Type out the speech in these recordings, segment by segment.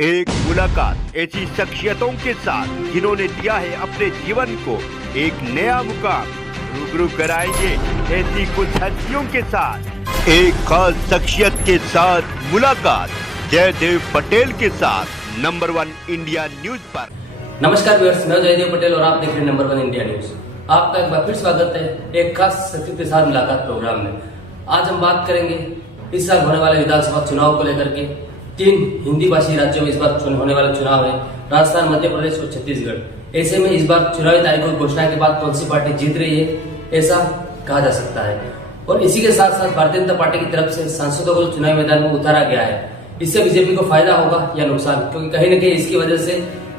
एक मुलाकात ऐसी शख्सियतों के साथ जिन्होंने दिया है अपने जीवन को एक नया मुकाम। रूबरू कराएंगे ऐसी कुछ हस्तियों के साथ एक खास शख्सियत के साथ मुलाकात जयदेव पटेल के साथ नंबर 1 इंडिया न्यूज पर। नमस्कार व्यूअर्स, मैं जयदेव पटेल और आप देख रहे हैं नंबर 1 इंडिया न्यूज। आपका एक बार फिर स्वागत है एक खास शख्सियत के साथ मुलाकात प्रोग्राम में। आज हम बात करेंगे इस साल होने वाले विधानसभा चुनाव को लेकर के। 3 हिंदी भाषी राज्यों में इस बार होने वाले चुनाव है, राजस्थान, मध्य प्रदेश और छत्तीसगढ़। ऐसे में इस बार चुनावी तारीखों की घोषणा के बाद कौन सी पार्टी जीत रही है, ऐसा कहा जा सकता है। और इसी के साथ साथ भारतीय जनता पार्टी की तरफ से सांसदों को चुनावी मैदान में उतारा गया है। इससे बीजेपी को फायदा होगा या नुकसान, क्योंकि कहीं न कहीं इसकी वजह से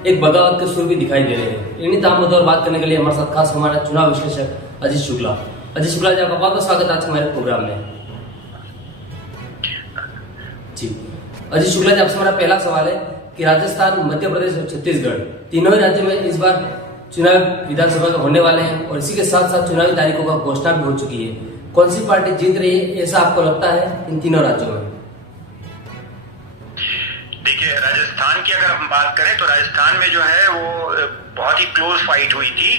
एक बगावत के सुर भी दिखाई दे रहे हैं। इन्हीं तमाम मुद्दों पर बात करने के लिए हमारे साथ खास हमारा चुनाव विश्लेषक अजीत शुक्ला। अजीत शुक्ला जी, आपका बहुत बहुत स्वागत है आज हमारे प्रोग्राम में। जी अजीत शुक्ला जी, आपसे हमारा पहला सवाल है कि राजस्थान, मध्य प्रदेश और छत्तीसगढ़ तीनों ही राज्यों में इस बार चुनाव विधानसभा होने वाले हैं और इसी के साथ साथ चुनावी तारीखों का घोषणा भी हो चुकी है। कौन सी पार्टी जीत रही है, ऐसा आपको लगता है इन तीनों राज्यों में? देखिए, राजस्थान की अगर हम बात करें तो राजस्थान में जो है वो बहुत ही क्लोज फाइट हुई थी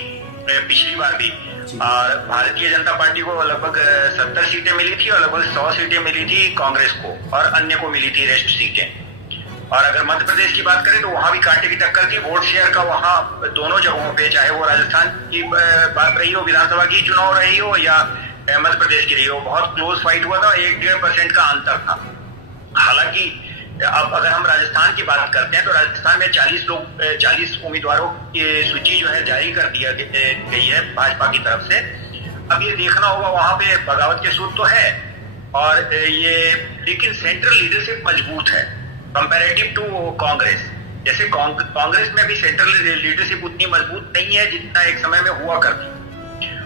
पिछली बार भी। और भारतीय जनता पार्टी को लगभग 70 सीटें मिली थी और लगभग 100 सीटें मिली थी कांग्रेस को, और अन्य को मिली थी रेस्ट सीटें। और अगर मध्य प्रदेश की बात करें तो वहां भी कांटे की टक्कर थी। वोट शेयर का वहां दोनों जगहों पे, चाहे वो राजस्थान की बात रही हो, विधानसभा की चुनाव रही हो, या मध्य प्रदेश की रही हो, बहुत क्लोज फाइट हुआ था। 1-1.5% का अंतर था। हालांकि अब अगर हम राजस्थान की बात करते हैं तो राजस्थान में 40 उम्मीदवारों की सूची जो है जारी कर दिया गई है भाजपा की तरफ से। अब ये देखना होगा, वहां पे बगावत के सूर तो है और ये, लेकिन सेंट्रल लीडरशिप मजबूत है कंपैरेटिव टू कांग्रेस। जैसे कांग्रेस में भी सेंट्रल लीडरशिप उतनी मजबूत नहीं है जितना एक समय में हुआ करती,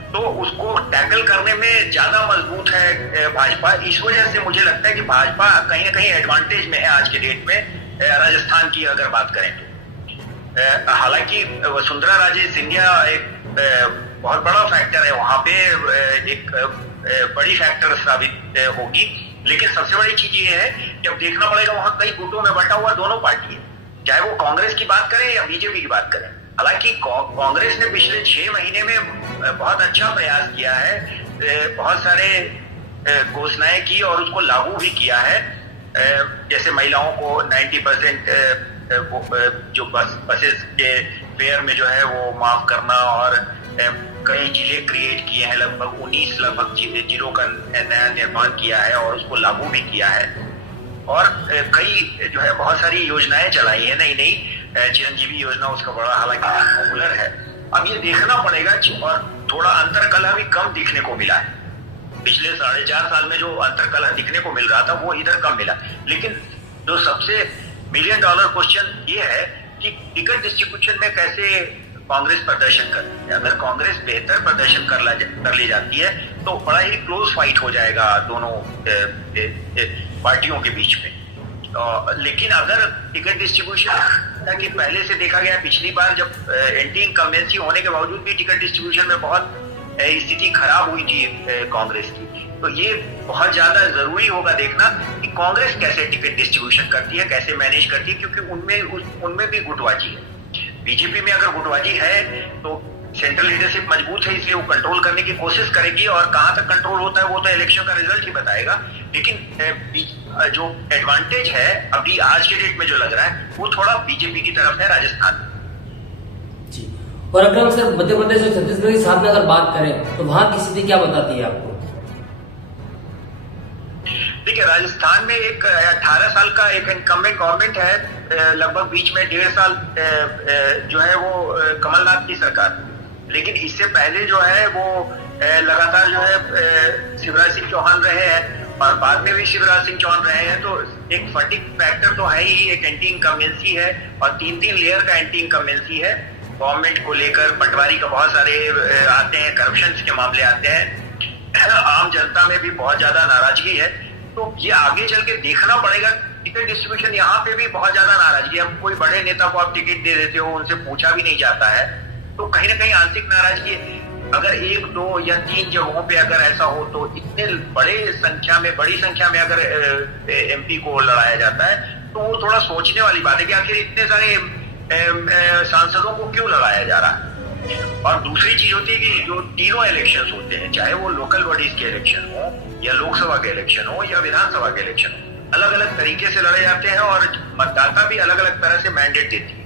तो उसको टैकल करने में ज्यादा मजबूत है भाजपा। इस वजह से मुझे लगता है कि भाजपा कहीं ना कहीं एडवांटेज में है आज के डेट में राजस्थान की अगर बात करें तो। हालांकि वसुंधरा राजे सिंधिया एक बहुत बड़ा फैक्टर है वहां पे, एक बड़ी फैक्टर साबित होगी। लेकिन सबसे बड़ी चीज ये है कि अब देखना पड़ेगा, वहां कई गुटों में बंटा हुआ दोनों पार्टी है, चाहे वो कांग्रेस की बात करें या बीजेपी की बात करें। हालांकि कांग्रेस ने पिछले 6 महीने में बहुत अच्छा प्रयास किया है, बहुत सारे घोषणाएं की और उसको लागू भी किया है। जैसे महिलाओं को 90% जो बसेस के फेयर में जो है वो माफ करना, और कई चीजें क्रिएट की हैं। लगभग 19 जिलों का नया निर्माण किया है और उसको लागू भी किया है। और कई जो है बहुत सारी योजनाएं चलाई है, नई चिरंजीवी योजना उसका बड़ा हालांकि पॉपुलर है। अब ये देखना पड़ेगा, और थोड़ा अंतरकलह भी कम दिखने को मिला है। पिछले 4.5 साल में जो अंतरकलह दिखने को मिल रहा था वो इधर कम मिला। लेकिन जो सबसे $1 मिलियन क्वेश्चन ये है कि टिकट डिस्ट्रीब्यूशन में कैसे कांग्रेस प्रदर्शन करती है। अगर कांग्रेस बेहतर प्रदर्शन कर ली जाती है तो बड़ा ही क्लोज फाइट हो जाएगा दोनों पार्टियों के बीच में। लेकिन अगर टिकट डिस्ट्रीब्यूशन कि पहले से देखा गया, पिछली बार जब एंटी इनकम्बेंसी होने के बावजूद भी टिकट डिस्ट्रीब्यूशन में बहुत स्थिति खराब हुई थी कांग्रेस की, तो ये बहुत ज्यादा जरूरी होगा देखना कि कांग्रेस कैसे टिकट डिस्ट्रीब्यूशन करती है, कैसे मैनेज करती है, क्योंकि उनमें भी गुटबाजी है। बीजेपी में अगर गुटबाजी है तो सेंट्रल लीडरशिप मजबूत है, इसलिए वो कंट्रोल करने की कोशिश करेगी, और कहां तक कंट्रोल होता है वो तो इलेक्शन का रिजल्ट ही बताएगा। लेकिन जो एडवांटेज है अभी आज के डेट में जो लग रहा है वो थोड़ा बीजेपी की तरफ है राजस्थान जी। और अगर हम सिर्फ मध्य प्रदेश और छत्तीसगढ़ के साथ में अगर बात करें तो वहां की स्थिति क्या बताती है आपको? देखिए, राजस्थान में एक 18 साल का एक इनकम्बेंट गवर्नमेंट है, लगभग बीच में 1.5 साल जो है वो कमलनाथ की सरकार। लेकिन इससे पहले जो है वो लगातार जो है शिवराज सिंह चौहान रहे हैं, और बाद में भी शिवराज सिंह चौहान रहे हैं। तो एक फटीग फैक्टर तो है ही, एक एंटी इनकम्बेंसी है, और 3 लेयर का एंटी इनकम्बेंसी है गवर्नमेंट को लेकर। पटवारी का बहुत सारे आते हैं, करप्शन के मामले आते हैं, आम जनता में भी बहुत ज्यादा नाराजगी है। तो ये आगे चल के देखना पड़ेगा। टिकट डिस्ट्रीब्यूशन यहाँ पे भी बहुत ज्यादा नाराजगी है। अब कोई बड़े नेता को आप टिकट दे देते हो, उनसे पूछा भी नहीं जाता है, तो कहीं ना कहीं आंशिक नाराजगी है। अगर 1, 2 या 3 जगहों पे अगर ऐसा हो तो इतने बड़ी संख्या में अगर एमपी को लड़ाया जाता है तो वो थोड़ा सोचने वाली बात है कि आखिर इतने सारे सांसदों को क्यों लड़ाया जा रहा है। और दूसरी चीज होती है कि जो तीनों इलेक्शंस होते हैं, चाहे वो लोकल बॉडीज के इलेक्शन हो या लोकसभा के इलेक्शन हो या विधानसभा के इलेक्शन हो, अलग अलग तरीके से लड़े जाते हैं और मतदाता भी अलग अलग तरह से मैंडेट देती है।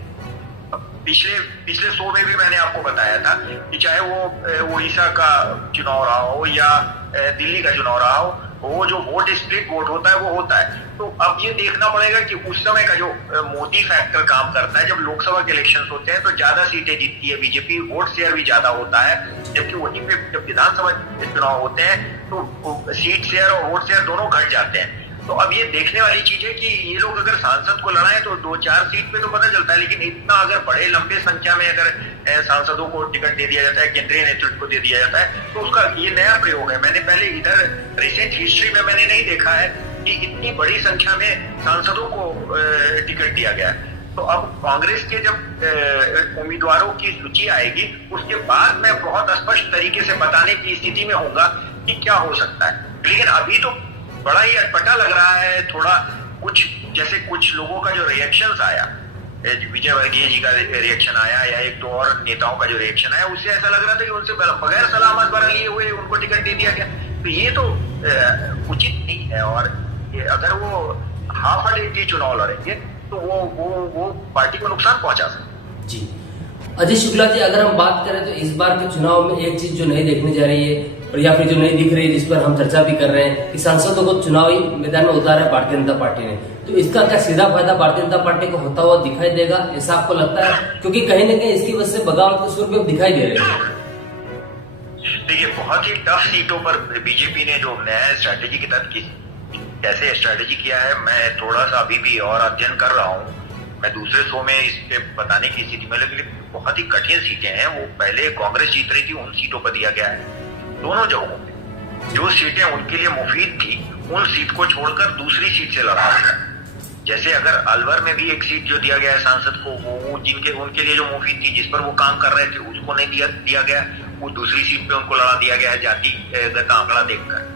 पिछले शो में भी मैंने आपको बताया था कि चाहे वो उड़ीसा का चुनाव रहा हो या दिल्ली का चुनाव रहा हो, वो जो वोट स्प्लिट वोट होता है वो होता है। तो अब ये देखना पड़ेगा कि उस समय का जो मोदी फैक्टर काम करता है, जब लोकसभा के इलेक्शन होते हैं तो ज्यादा सीटें जीतती है बीजेपी, वोट शेयर भी ज्यादा होता है, जबकि वहीं पे जब विधानसभा चुनाव होते हैं तो सीट शेयर और वोट शेयर दोनों घट जाते हैं। तो अब ये देखने वाली चीज है कि ये लोग अगर सांसद को लड़ाएं तो 2-4 सीट पे तो पता चलता है, लेकिन इतना अगर बड़े लंबे संख्या में अगर सांसदों को टिकट दे दिया जाता है, केंद्रीय नेतृत्व को दे दिया जाता है, तो उसका ये नया प्रयोग है। मैंने पहले इधर रिसेंट हिस्ट्री में मैंने नहीं देखा है कि इतनी बड़ी संख्या में सांसदों को टिकट दिया गया है। तो अब कांग्रेस के जब उम्मीदवारों की सूची आएगी उसके बाद मैं बहुत स्पष्ट तरीके से बताने की स्थिति में होऊंगा कि क्या हो सकता है। लेकिन अभी तो बड़ा ही अटपटा लग रहा है थोड़ा, कुछ लोगों का जो रिएक्शंस आया, विजय वर्गीय जी का रिएक्शन आया या एक दो और नेताओं का जो रिएक्शन आया, उससे ऐसा लग रहा था कि उनसे बगैर सलाह मशवरा लिए हुए उनको टिकट दे दिया गया। तो ये तो उचित नहीं है। और अगर वो हाफ हार्टेडली चुनाव लड़ेंगे तो वो पार्टी को नुकसान पहुंचा सकते। जी अजय शुक्ला जी, अगर हम बात करें तो इस बार के चुनाव में एक चीज जो नहीं देखने जा रही है और या फिर जो नहीं दिख रही है, जिस पर हम चर्चा भी कर रहे हैं कि सांसदों को चुनावी मैदान में उतारा है भारतीय जनता पार्टी ने, तो इसका क्या सीधा फायदा भारतीय जनता पार्टी को होता हुआ दिखाई देगा, ऐसा आपको लगता है? क्योंकि कहीं न कहीं इसकी वजह से बगावत के सुर भी दिखाई दे रहे हैं। देखिए, बहुत ही टफ सीटों पर बीजेपी ने जो नया स्ट्रैटेजी के तहत कैसे स्ट्रैटेजी किया है, मैं थोड़ा सा अभी भी और अध्ययन कर रहा हूँ। मैं दूसरे शो में इस पे बताने की स्थिति में, लेकिन बहुत ही कठिन सीटें हैं। वो पहले कांग्रेस जीत रही थी, उन सीटों पर दिया गया है। दोनों जगहों पे जो सीटें उनके लिए मुफीद थी उन सीट को छोड़कर दूसरी सीट से लड़ा गया। जैसे अगर अलवर में भी एक सीट जो दिया गया है सांसद को, वो उनके लिए जो मुफीद थी, जिस पर वो काम कर रहे थे, उसको नहीं दिया गया, वो दूसरी सीट पे उनको लड़ा दिया गया है जातिगत आंकड़ा देखकर।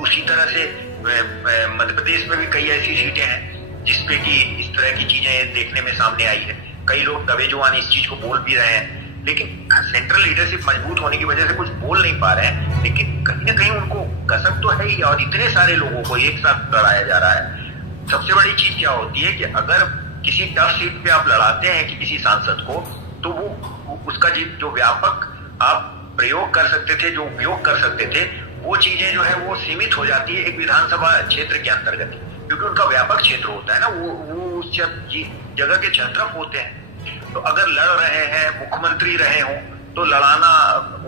उसी तरह से मध्य प्रदेश में भी कई ऐसी सीटें हैं जिसपे कि इस तरह की चीजें देखने में सामने आई है। कई लोग दबे जुबान इस चीज को बोल भी रहे हैं, लेकिन सेंट्रल लीडरशिप मजबूत होने की वजह से कुछ बोल नहीं पा रहे हैं। लेकिन कहीं ना कहीं उनको कसक तो है ही, और इतने सारे लोगों को एक साथ लड़ाया जा रहा है। सबसे बड़ी चीज क्या होती है कि अगर किसी टफ सीट पे आप लड़ाते हैं कि किसी सांसद को, तो वो उसका जो व्यापक आप प्रयोग कर सकते थे, जो उपयोग कर सकते थे, वो चीजें जो है वो सीमित हो जाती है एक विधानसभा क्षेत्र के अंतर्गत, क्योंकि उनका व्यापक क्षेत्र होता है ना, वो उस जगह के क्षेत्रफल होते हैं। तो अगर लड़ रहे हैं, मुख्यमंत्री रहे हों तो लड़ाना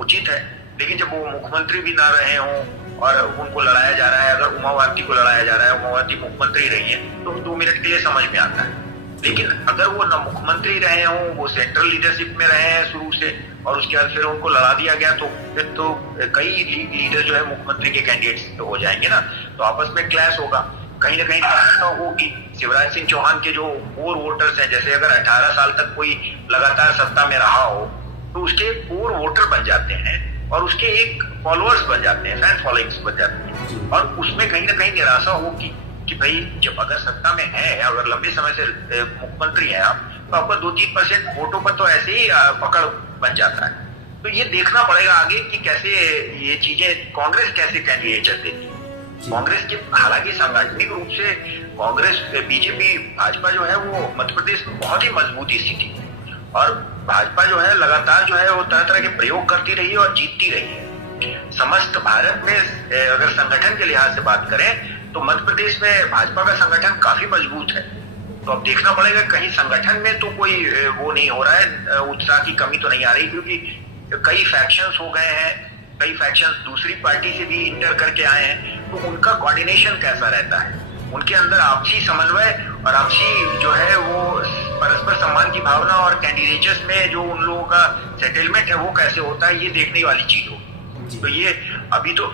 उचित है, लेकिन जब वो मुख्यमंत्री भी ना रहे हों और उनको लड़ाया जा रहा है, अगर उमा भारती को लड़ाया जा रहा है, उमा भारती मुख्यमंत्री रही है, तो 2 मिनट के लिए समझ में आता है। लेकिन अगर वो न मुख्यमंत्री रहे हों, वो सेंट्रल लीडरशिप में रहे हैं शुरू से, और उसके बाद फिर उनको लड़ा दिया गया, तो फिर तो कई लीडर जो है मुख्यमंत्री के कैंडिडेट्स हो जाएंगे ना, तो आपस में क्लैश होगा। कहीं ना कहीं होगी। शिवराज सिंह चौहान के जो कोर वोटर्स हैं, जैसे अगर 18 साल तक कोई लगातार सत्ता में रहा हो तो उसके कोर वोटर बन जाते हैं और उसके एक फॉलोअर्स बन जाते हैं, फैन फॉलोइंग्स बन जाते हैं, और उसमें कहीं ना कहीं निराशा होगी कि भाई जब अगर सत्ता में है, अगर लंबे समय से मुख्यमंत्री है आप, तो आपका 2-3% वोटों पर तो ऐसे ही पकड़ बन जाता है। तो ये देखना पड़ेगा आगे कि कैसे ये चीजें कांग्रेस कैसे कैंडिडेट देती है। कांग्रेस के हालांकि सांगठनिक रूप से कांग्रेस, बीजेपी, भाजपा जो है वो मध्य प्रदेश में बहुत ही मजबूती से थी, और भाजपा जो है लगातार जो है वो तरह तरह के प्रयोग करती रही है और जीतती रही है। समस्त भारत में अगर संगठन के लिहाज से बात करें तो मध्य प्रदेश में भाजपा का संगठन काफी मजबूत है। तो अब देखना पड़ेगा कहीं संगठन में तो कोई वो नहीं हो रहा है, उत्साह की कमी तो नहीं आ रही, क्योंकि कई फैक्शंस हो गए हैं, कई फैक्शंस दूसरी पार्टी से भी इंटर करके आए हैं, तो उनका कोऑर्डिनेशन कैसा रहता है, उनके अंदर आपसी समन्वय और आपसी जो है वो परस्पर सम्मान की भावना और कैंडिडेट्स में जो उन लोगों का सेटलमेंट है वो कैसे होता है, ये देखने वाली चीज हो। तो ये अभी तो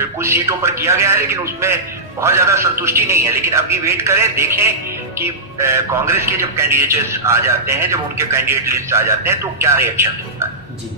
कुछ सीटों पर किया गया है, लेकिन उसमें बहुत ज्यादा संतुष्टि नहीं है। लेकिन अभी वेट करें, देखें कि कांग्रेस के जब कैंडिडेट्स आ जाते हैं, जब उनके कैंडिडेट लिस्ट आ जाते हैं, तो क्या रिएक्शन होता है। जी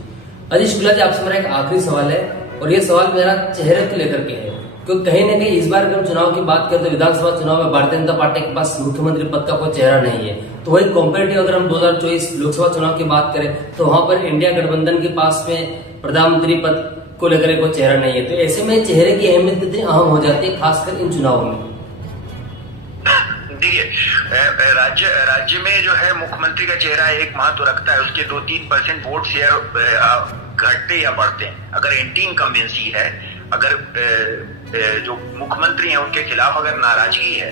अजय शुक्ला जी, आपसे मेरा एक आखिरी सवाल है, और ये सवाल मेरा चेहरे को लेकर के है क्योंकि कहीं ना कहीं इस बार अगर हम चुनाव की बात करें तो विधानसभा चुनाव में भारतीय जनता पार्टी के पास मुख्यमंत्री पद का कोई चेहरा नहीं है। तो वही कॉम्पेरेटिव अगर हम 2024 लोकसभा चुनाव की बात करें तो वहां पर इंडिया गठबंधन के पास में प्रधानमंत्री पद को लेकर कोई चेहरा नहीं है। तो ऐसे में चेहरे की अहमियत कितनी अहम हो जाती है, खासकर इन चुनावों में। देखिए, राज्य में जो है मुख्यमंत्री का चेहरा एक महत्व रखता है। उसके 2-3% वोट शेयर घटते या बढ़ते हैं। अगर एंटी इनकम्बेंसी है, अगर जो मुख्यमंत्री हैं उनके खिलाफ अगर नाराजगी है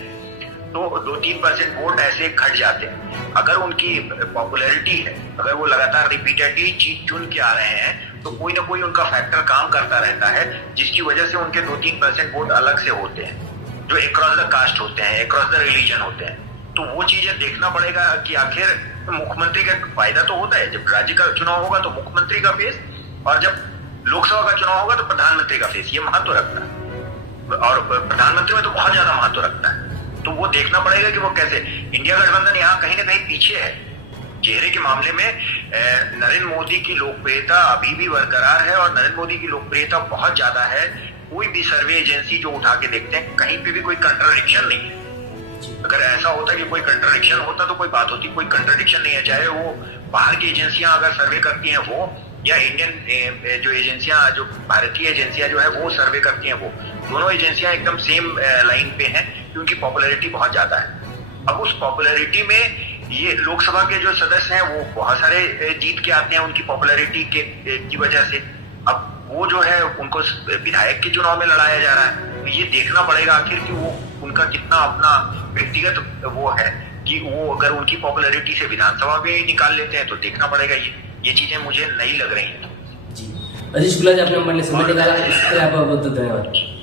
तो 2-3% वोट ऐसे घट जाते हैं। अगर उनकी पॉपुलैरिटी है, अगर वो लगातार रिपीटेडली चुन के आ रहे हैं तो कोई ना कोई उनका फैक्टर काम करता रहता है, जिसकी वजह से उनके 2-3% वोट अलग से होते हैं, जो अक्रॉस द कास्ट होते हैं, अक्रॉस द रिलीजन होते हैं। तो वो चीजें देखना पड़ेगा कि आखिर मुख्यमंत्री का फायदा तो होता है। जब राज्य का चुनाव होगा तो मुख्यमंत्री का फेस, और जब लोकसभा का चुनाव होगा तो प्रधानमंत्री का फेस, ये महत्व रखता है। और प्रधानमंत्री में तो बहुत ज्यादा महत्व रखता है। तो वो देखना पड़ेगा कि वो कैसे। इंडिया गठबंधन यहाँ कहीं ना कहीं पीछे है चेहरे के मामले में। नरेंद्र मोदी की लोकप्रियता अभी भी बरकरार है और नरेंद्र मोदी की लोकप्रियता बहुत ज्यादा है। कोई भी सर्वे एजेंसी जो उठा के देखते हैं, कहीं पे भी कोई कंट्राडिक्शन नहीं है। अगर ऐसा होता कि कोई कंट्राडिक्शन होता तो कोई बात होती, कोई कंट्राडिक्शन नहीं है। चाहे वो बाहर की एजेंसियां अगर सर्वे करती हैं वो, या इंडियन जो एजेंसियां, जो भारतीय एजेंसियां जो है वो सर्वे करती हैं वो, दोनों एजेंसियां एकदम सेम लाइन पे हैं कि उनकी पॉपुलैरिटी बहुत ज्यादा है। अब उस पॉपुलैरिटी में ये लोकसभा के जो सदस्य हैं वो बहुत सारे जीत के आते हैं उनकी पॉपुलैरिटी की वजह से। अब वो जो है उनको विधायक के चुनाव में लड़ाया जा रहा है। तो ये देखना पड़ेगा आखिर कि वो उनका कितना अपना व्यक्तिगत वो है कि वो अगर उनकी पॉपुलैरिटी से विधानसभा में निकाल लेते हैं तो देखना पड़ेगा। ये चीजें मुझे नहीं लग रही हैं। जी, अजीत शुक्ला जी, आपने हमारे लिए समय निकाला, इसके लिए आपका बहुत बहुत धन्यवाद।